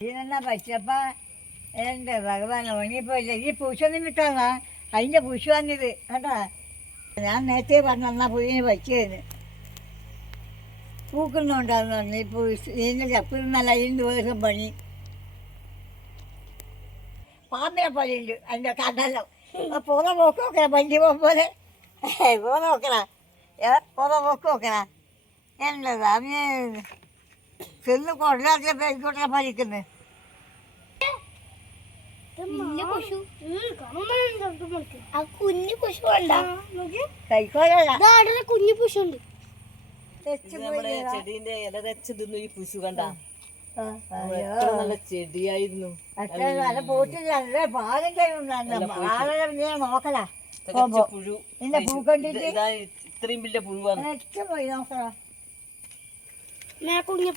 ഇതിനെന്നാ പറ്റിയപ്പ? എന്റെ ഭഗവാൻ ഉണങ്ങിപ്പോയില്ല ഈ പൂശൊന്നും വിട്ടാന്നാ അതിന്റെ പൂശു വന്നത് കേട്ടാ ഞാൻ നേരത്തെ പറഞ്ഞ പുതിയ പറ്റിയതെന്ന്. പൂക്കുന്നുണ്ടാന്ന് പറഞ്ഞു. ഇപ്പോൾ ഇതിന്റെ ചപ്പിരുന്നല്ല ഇതിന്റെ ദിവസം പണി. പാമ്പിനെ പണിയുണ്ട് അതിന്റെ കടലോ പുറ പോക്ക് നോക്കണ വണ്ടി പോലെ. പുറ നോക്കണ. പുറ പോക്ക് നോക്കണ. എന്റെ സ്വാമിയെ ചെന്ന് കൊള്ളാത്ത പേരിക്കോട്ടെ പഠിക്കുന്നത് കുഞ്ഞു പശു ഇതാടെ കുഞ്ഞു പുഷു ഉണ്ട് ഇത് നമ്മുടെ ചെടീന്റെ ഇല തെച്ച് തിന്നു ഈ പുശു കണ്ട? ആ, അയ്യോ. എത്ര നല്ല ചെടിയായിരുന്നു. അത്ര നല്ല പോട്ടിൽ നല്ല നോക്കല. പുഴു. നിന്റെ പൂ കണ്ടിട്ട് ഇതാ ഇത്രയും വലിയ പുഴുവാണ്. അതാണ് നോക്കല കുഞ്ഞു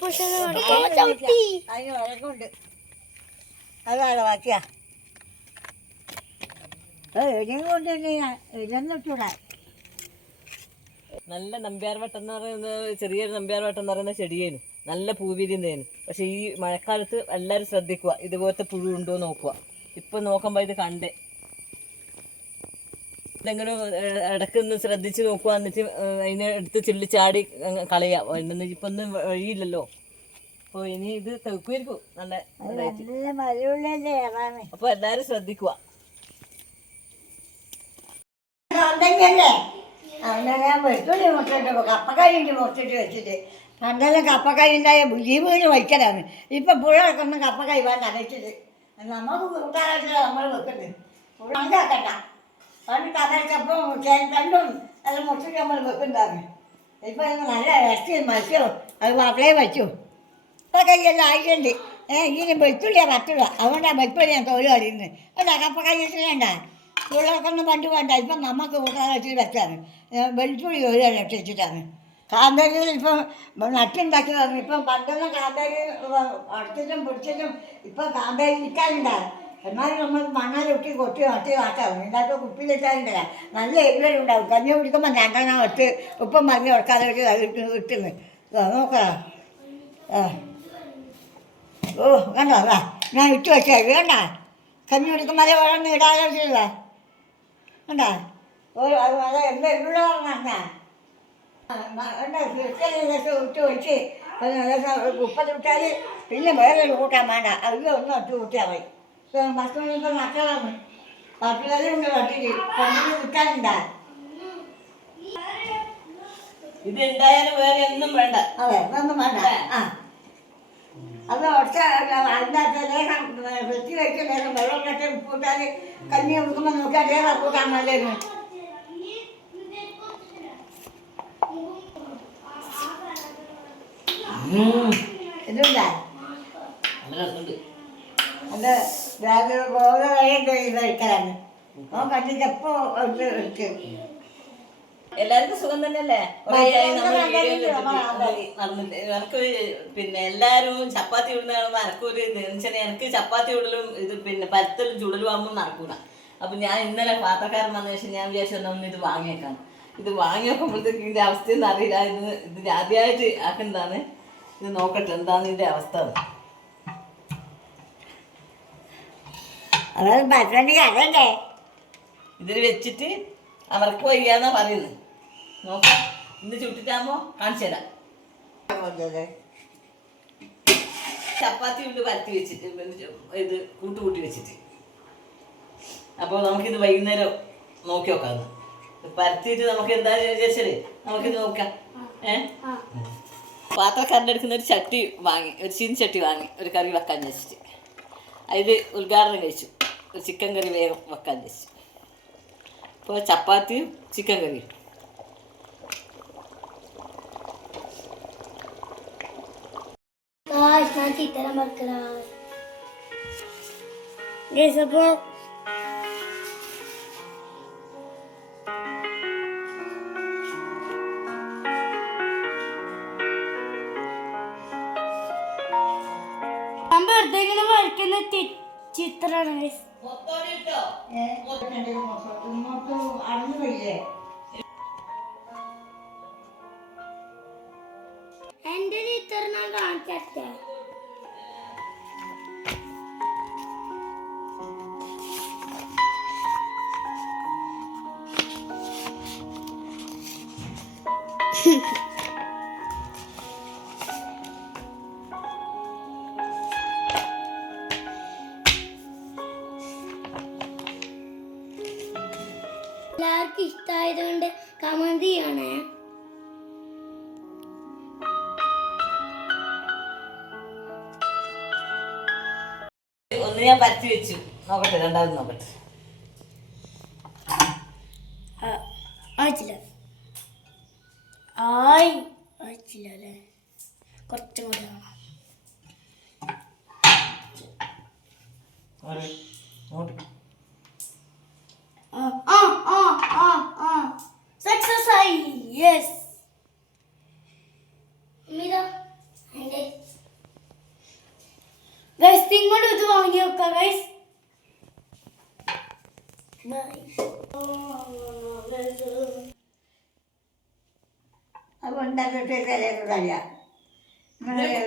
അതിന് വഴക്കുണ്ട് ഇല്ലെന്നിട്ടൂടാ നല്ല നമ്പ്യാർ വട്ടം എന്ന് പറയുന്ന ചെറിയൊരു നമ്പ്യാർ വട്ടം എന്ന് പറയുന്ന ചെടിയേനു. നല്ല പൂവിരിന്തേനു പക്ഷെ ഈ മഴക്കാലത്ത് എല്ലാവരും ശ്രദ്ധിക്കുക ഇതുപോലത്തെ പുഴു ഉണ്ടോ നോക്കുക. ഇപ്പൊ നോക്കുമ്പോ ഇത് കണ്ടേ. എന്തെങ്കിലും ഇടയ്ക്ക് ഇടയ്ക്ക് ഒന്ന് ശ്രദ്ധിച്ച് നോക്കുക എന്നിട്ട് അതിനെ എടുത്ത് ചിള്ളി ചാടി അങ്ങ് കളയാം. ഇപ്പൊ ഒന്നും വഴിയില്ലല്ലോ. അപ്പോൾ ഇനി ഇത് തെക്കുമായിരിക്കും നല്ല അപ്പൊ എല്ലാരും ശ്രദ്ധിക്കുക. ഉണ്ടെങ്കിലേ അങ്ങനെ ഞാൻ വെളുത്തുള്ളി മുട്ടിട്ട് കപ്പക്കാരിന്റെ മുട്ടിട്ട് വെച്ചിട്ട്. പണ്ടെല്ലാം കപ്പക്കാരി ഉണ്ടായ ജീവുകൾ വയ്ക്കലാണ് ഇപ്പം പുഴക്കൊന്നും കപ്പക്കാരി വേണ്ട വെച്ചിട്ട് നമുക്ക് കൂട്ടാനായിട്ട് നമ്മൾ വെക്കുന്നത് പുഴ അങ്ങാക്കണ്ട പണ്ട് കഥച്ചപ്പം രണ്ടും എല്ലാം മുട്ടിട്ട് നമ്മൾ വെക്കുന്നതാണ് ഇപ്പം നല്ല ഇറച്ചിയും മത്സ്യവും അത് മാത്രമേ വെച്ചു. കപ്പക്കൈയെല്ലാം ആയിട്ടുണ്ട്. ഏഹ് ഇനി വെളുത്തുള്ളിയാ പറ്റുക. അതുകൊണ്ടാണ് വെളുത്തുള്ളി ഞാൻ തൊഴിൽ അറിയുന്നത് അല്ല കപ്പക്കൈ വേണ്ട. പിള്ളേർക്കൊന്നും പണ്ട് വേണ്ട. ഇപ്പം നമുക്ക് കൂട്ടാൻ വെച്ചാണ്. വെളുത്തുള്ളി ഒരു ഇട്ട് വെച്ചിട്ടാണ്. കാന്താരി ഇപ്പം നട്ടുണ്ടാക്കി തന്നു ഇപ്പം പണ്ടെല്ലാം കാന്താരി അടുത്തിട്ടും പിടിച്ചിട്ടും ഇപ്പം കാന്താരി നിൽക്കാനുണ്ടാകും എന്നാലും നമ്മൾ മണ്ണാലൊട്ടി കൊട്ടി നട്ടി കാട്ടാവും ഇതിനകത്ത് കുപ്പിയിലിട്ടാലുണ്ടല്ല നല്ല എരിവലുണ്ടാവും കഞ്ഞി കുടിക്കുമ്പോൾ രണ്ടെണ്ണം ഒട്ട് ഉപ്പം മഞ്ഞ ഉടക്കാതെ ഇട്ട് ഇട്ടുന്നു. നോക്കാം. ഓ കണ്ടോ? ഞാൻ ഇട്ട് വെച്ചാൽ വേണ്ട കഞ്ഞി കുടിക്കുമ്പോൾ അത് വെള്ളം ഇടാതെ വെച്ചില്ല കണ്ടാ? ഒരു അത് അത് എന്താ ഇവിടെ പറഞ്ഞാ ഇട്ട് വെച്ച് ഉപ്പത് വിട്ടാൽ പിന്നെ വേറെ കൂട്ടാൻ വേണ്ട. അതിൽ ഒന്നും ഒറ്റ കൂട്ടിയാൽ മതി. പത്ത് പണ്ടിന് വിട്ടാനുണ്ടാ ഇത് എന്തായാലും വേറെ ഒന്നും വേണ്ട. അതെ ഒന്നും വേണ്ട. ആ. അത് ഒറ്റ അതിനകത്ത് ലേഖം വെച്ച് വെച്ച് ലേഖം വെള്ളം കെട്ടി കൂട്ടാൻ കഞ്ഞി കൊടുക്കുമ്പോൾ നോക്കിയാൽ ലേഖം കൂട്ടാൻ നല്ലത് ഇതുണ്ടാ നല്ല രസമുണ്ട് അത് ബാഗ് ബോധ കഴിയുമ്പോൾ ഇത് കഴിക്കാനാണ് ഓ കണ്ടിട്ടപ്പോ ഇട്ട് എല്ലാവർക്കും സുഖം തന്നെയല്ലേ? നടന്നിട്ട് എനക്ക് പിന്നെ എല്ലാരും ചപ്പാത്തി ഇടുന്ന കാണുമ്പോ എനക്കൊരു ഇത് എന്നുവെച്ചാൽ എനിക്ക് ചപ്പാത്തി ഇടലും ഇത് പിന്നെ പരത്തലും ചുടലും ആകുമ്പോൾ നടക്കൂല. അപ്പൊ ഞാൻ ഇന്നലെ പാത്രക്കാരൻ വന്ന ശേഷം ഞാൻ വിചാരിച്ചു ഒന്ന് ഇത് വാങ്ങിയേക്കാം. ഇത് വാങ്ങി നോക്കുമ്പോഴത്തേക്ക് ഇതിന്റെ അവസ്ഥയൊന്നും അറിയില്ല. ഇത് ഇത് ആദ്യമായിട്ട് ആക്കുന്നതാണ് ഇത് നോക്കട്ടെ എന്താണ് ഇതിന്റെ അവസ്ഥ? ഇതിൽ വെച്ചിട്ട് അവർക്ക് വയ്യാന്നാ പറയുന്നത് നോക്കാം. ഇന്ന് ചുട്ടിട്ടാകുമ്പോൾ കാണിച്ചു തരാം. ചപ്പാത്തി കൊണ്ട് പരത്തി വെച്ചിട്ട് ഇത് കൂട്ടുകൂട്ടി വെച്ചിട്ട്. അപ്പോൾ നമുക്കിത് വൈകുന്നേരം നോക്കി നോക്കാം പരത്തിയിട്ട് നമുക്ക് എന്താ വിചാരിച്ചത്? നമുക്കിത് നോക്കാം. ഏഹ് പാത്രക്കാരന്റെ എടുക്കുന്ന ഒരു ചട്ടി വാങ്ങി ഒരു ചീൻ ചട്ടി വാങ്ങി ഒരു കറി വെക്കാൻ വെച്ചിട്ട് അതിൽ ഉദ്ഘാടനം കഴിച്ചു. ഒരു ചിക്കൻ കറി വേഗം വെക്കാൻ വെച്ചു ഇപ്പോൾ ചപ്പാത്തിയും ചിക്കൻ കറിയും. Guys, ഞാൻ ചിത്തര മക്കളാ Guys, അപ്പൊ ഞാൻ വെറുതെ ഇങ്ങനെ വരയ്ക്കുന്ന ചിത്രമാണ് いちゃって。എല്ലാവർക്കും ഇഷ്ടമായതുകൊണ്ട് കമന്റ് ചെയ്യണേ ഒന്ന് ഞാൻ പരത്തി വെച്ചു. നോക്കട്ടെ രണ്ടാമത് നോക്കട്ടെ. ആയിട്ടില്ല. ആയി ആയിട്ടില്ല അല്ലേ? കുറച്ചും കൂടി ഒരു, ഇങ്ങോട്ട്. ആ ആ ആ ആ ആ സക്സസ് ആയി യെസ് മീരാ എന്റെ ഗൈസ് നിങ്ങളും ഇത് വാങ്ങി വെക്കാം ഗൈസ്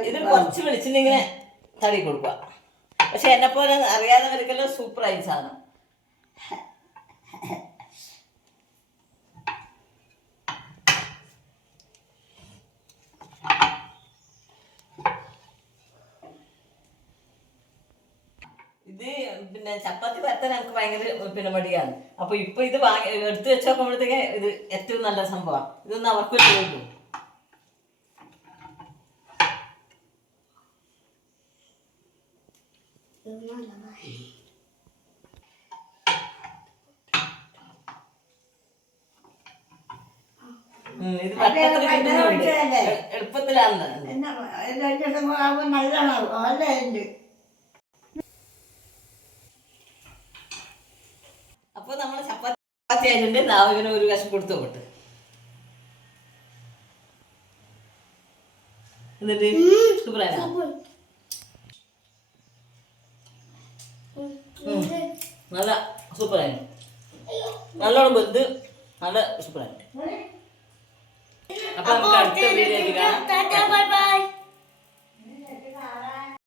ഇതിൽ കുറച്ച് വിളിച്ചിട്ടിങ്ങനെ തടി കൊടുക്കുക. പക്ഷെ എന്നെ പോലെ അറിയാതെ സൂപ്പറായി സാധനം. ഇത് പിന്നെ ചപ്പാത്തി പരത്താൻ എനിക്ക് ഭയങ്കര പിന്നെ മടിയാണ്. അപ്പൊ ഇപ്പൊ ഇത് വാങ്ങി എടുത്തു വെച്ച് നോക്കുമ്പോഴത്തേക്ക് ഇത് ഏറ്റവും നല്ല സംഭവമാണ് ഇതൊന്നും അവർക്ക് ചോദിക്കും ഇത് എളുപ്പത്തിലാണ് നല്ലതാവും അല്ല ഉണ്ട് അപ്പൊ നമ്മൾ ചപ്പാത്തി ആയതുകൊണ്ട് നാവിന് ഒരു കഷം കൊടുത്തു നോക്കട്ടെ എന്നിട്ട് സൂപ്പറാണ് നല്ല സൂപ്പറാണ് നല്ലോണം ബന്ധു നല്ല സൂപ്പറാണ് അപ്പൊ നമുക്ക് അടുത്ത വീഡിയോ കാണാം.